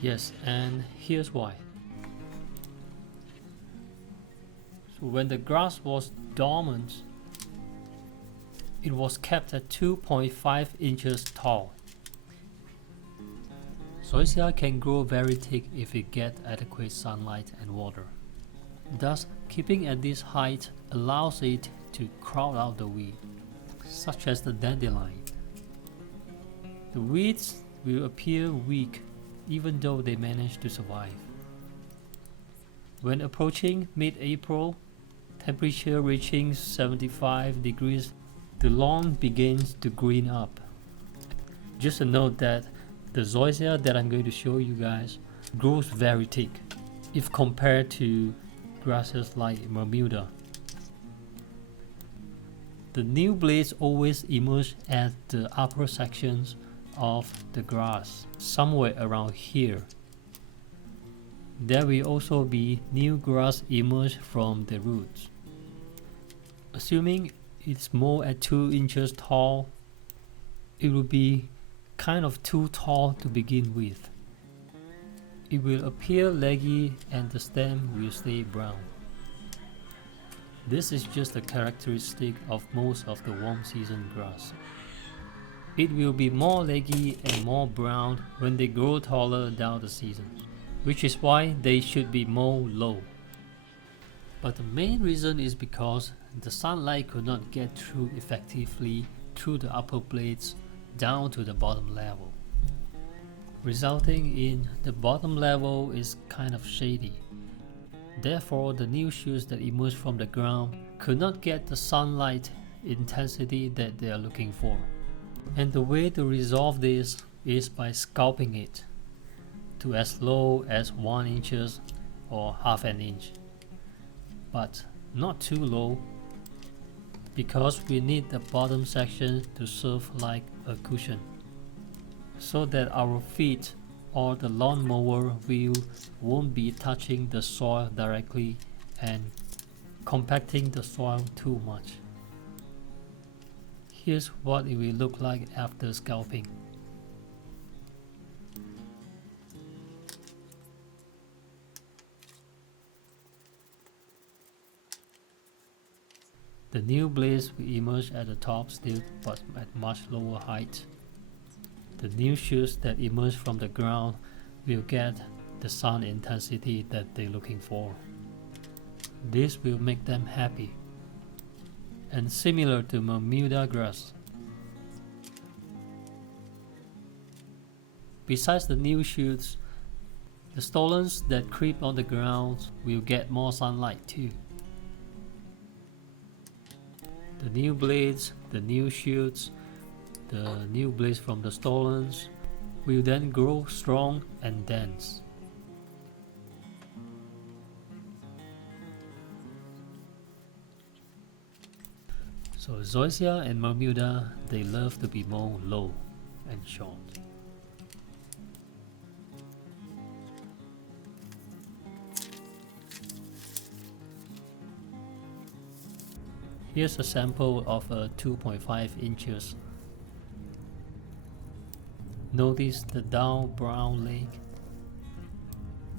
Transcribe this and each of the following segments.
Yes, and here's why. So when the grass was dormant, it was kept at 2.5 inches tall. Zoysia can grow very thick if it gets adequate sunlight and water. Thus, keeping at this height allows it to crowd out the weed, such as the dandelion. The weeds will appear weak even though they manage to survive. When approaching mid-April, temperature reaching 75 degrees, the lawn begins to green up. Just a note that the zoysia that I'm going to show you guys grows very thick if compared to grasses like Bermuda. The new blades always emerge at the upper sections of the grass, somewhere around here. There will also be new grass emerge from the roots. Assuming it's more at 2 inches tall, it will be kind of too tall to begin with. It will appear leggy and the stem will stay brown. This is just a characteristic of most of the warm season grass. It will be more leggy and more brown when they grow taller down the season, which is why they should be mowed low. But the main reason is because the sunlight could not get through effectively through the upper blades down to the bottom level, resulting in the bottom level is kind of shady. Therefore, the new shoots that emerge from the ground could not get the sunlight intensity that they are looking for. And the way to resolve this is by scalping it to as low as 1 inch or half an inch, but not too low, because we need the bottom section to serve like a cushion, so that our feet or the lawnmower wheel won't be touching the soil directly and compacting the soil too much. Here's what it will look like after scalping. The new blades will emerge at the top still, but at much lower height. The new shoots that emerge from the ground will get the sun intensity that they're looking for. This will make them happy. And similar to Bermuda grass. Besides the new shoots, the stolons that creep on the ground will get more sunlight too. The new blades, the new shoots, the new blades from the stolons will then grow strong and dense. So zoysia and Bermuda, they love to be mowed low and short. Here's a sample of a 2.5 inches. Notice the dull brown leg.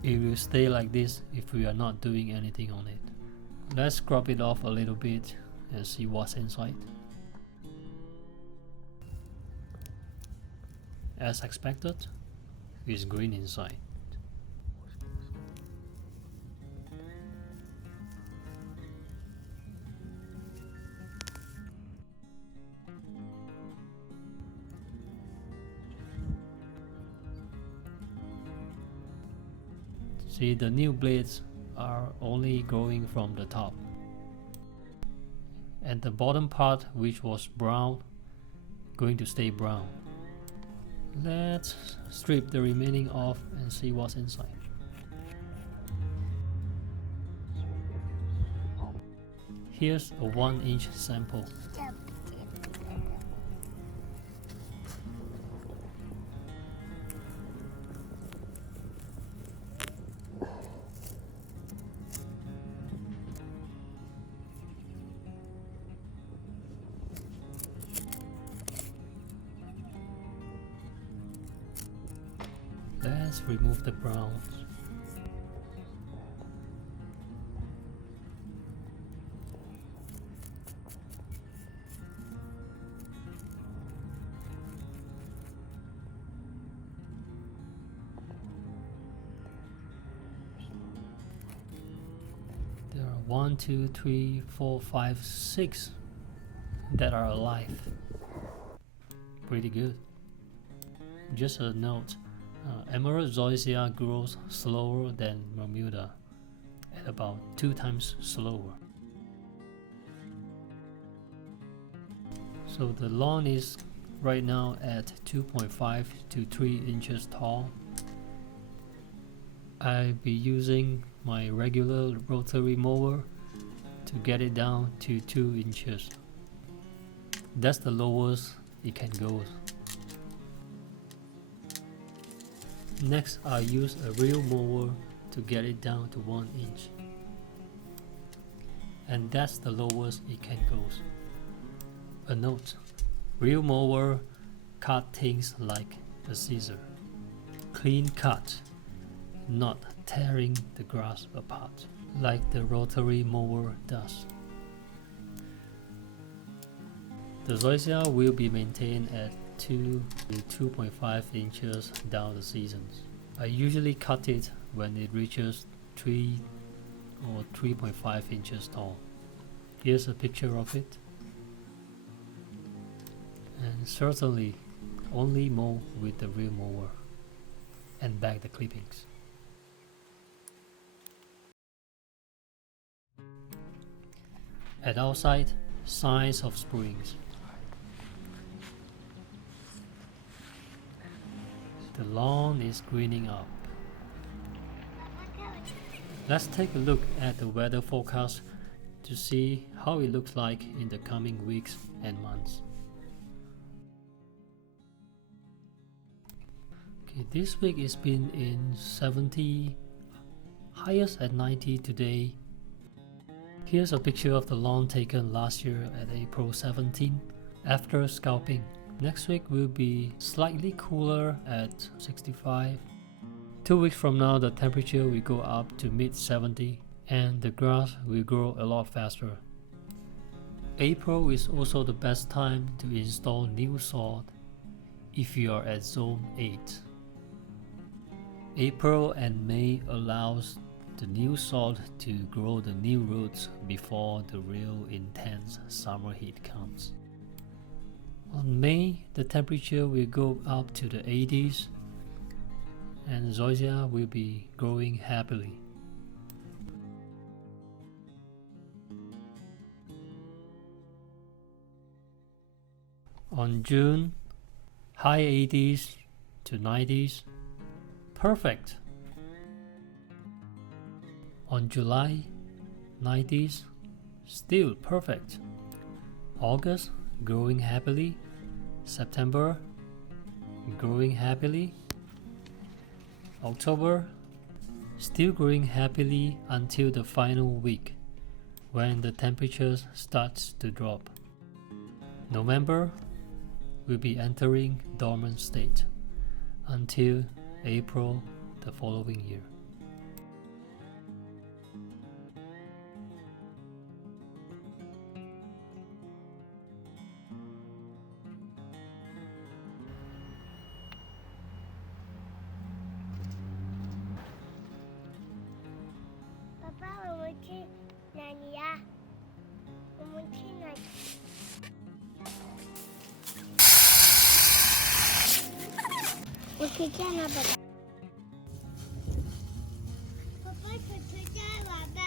It will stay like this if we are not doing anything on it. Let's scrub it off a little bit and see what's inside. As expected, it's green inside. See, the new blades are only growing from the top, and the bottom part, which was brown, going to stay brown. Let's strip the remaining off and see what's inside. Here's a 1 inch sample. Let's remove the browns. There are 1, 2, 3, 4, 5, 6 that are alive. Pretty good. Just a note, Emerald Zoysia grows slower than Bermuda, at about 2 times slower. So the lawn is right now at 2.5 to 3 inches tall. I'll be using my regular rotary mower to get it down to 2 inches. That's the lowest it can go. Next, I'll use a real mower to get it down to 1 inch. And that's the lowest it can go. A note, real mower cut things like a scissor. Clean cut, not tearing the grass apart like the rotary mower does. The Zoysia will be maintained at 2 to 2.5 inches down the seasons. I usually cut it when it reaches 3 or 3.5 inches tall. Here's a picture of it. And certainly only mow with the real mower and bag the clippings. At outside, signs of springs. The lawn is greening up. Let's take a look at the weather forecast to see how it looks like in the coming weeks and months. Okay, this week it's been in 70, highest at 90 today. Here's a picture of the lawn taken last year at April 17 after scalping. Next week will be slightly cooler at 65. 2 weeks from now the temperature will go up to mid 70 and the grass will grow a lot faster. April is also the best time to install new sod if you are at zone 8. April and May allows the new sod to grow the new roots before the real intense summer heat comes. On May, the temperature will go up to the 80s and Zoysia will be growing happily. On June, high 80s to 90s, perfect. On July, 90s, still perfect. August, growing happily. September, growing happily. October, still growing happily until the final week when the temperatures starts to drop. November will be entering dormant state until April the following year. Papa, 我们去哪里呀？我们去哪里？我可以见了，爸爸。爸爸，可以见了，爸爸。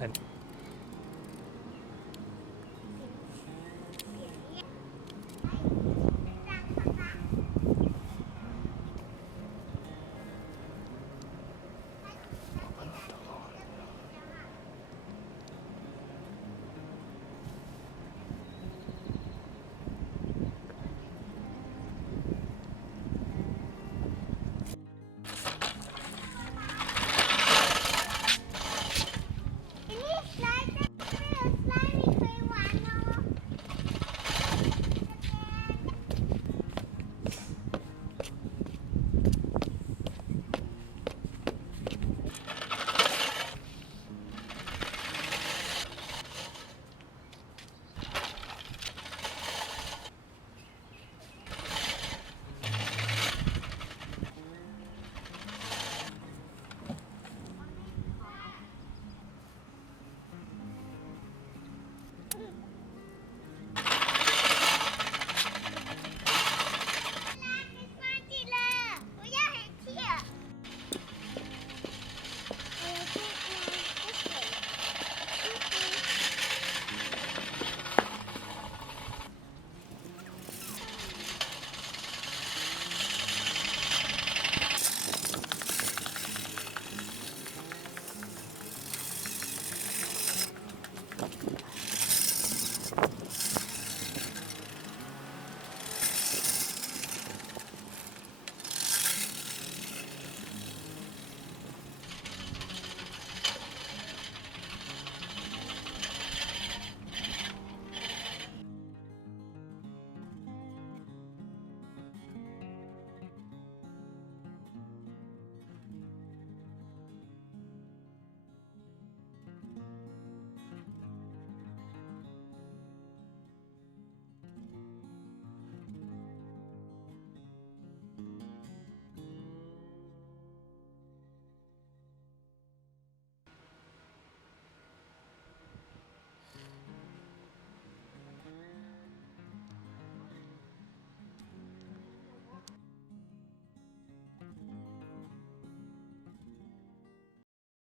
And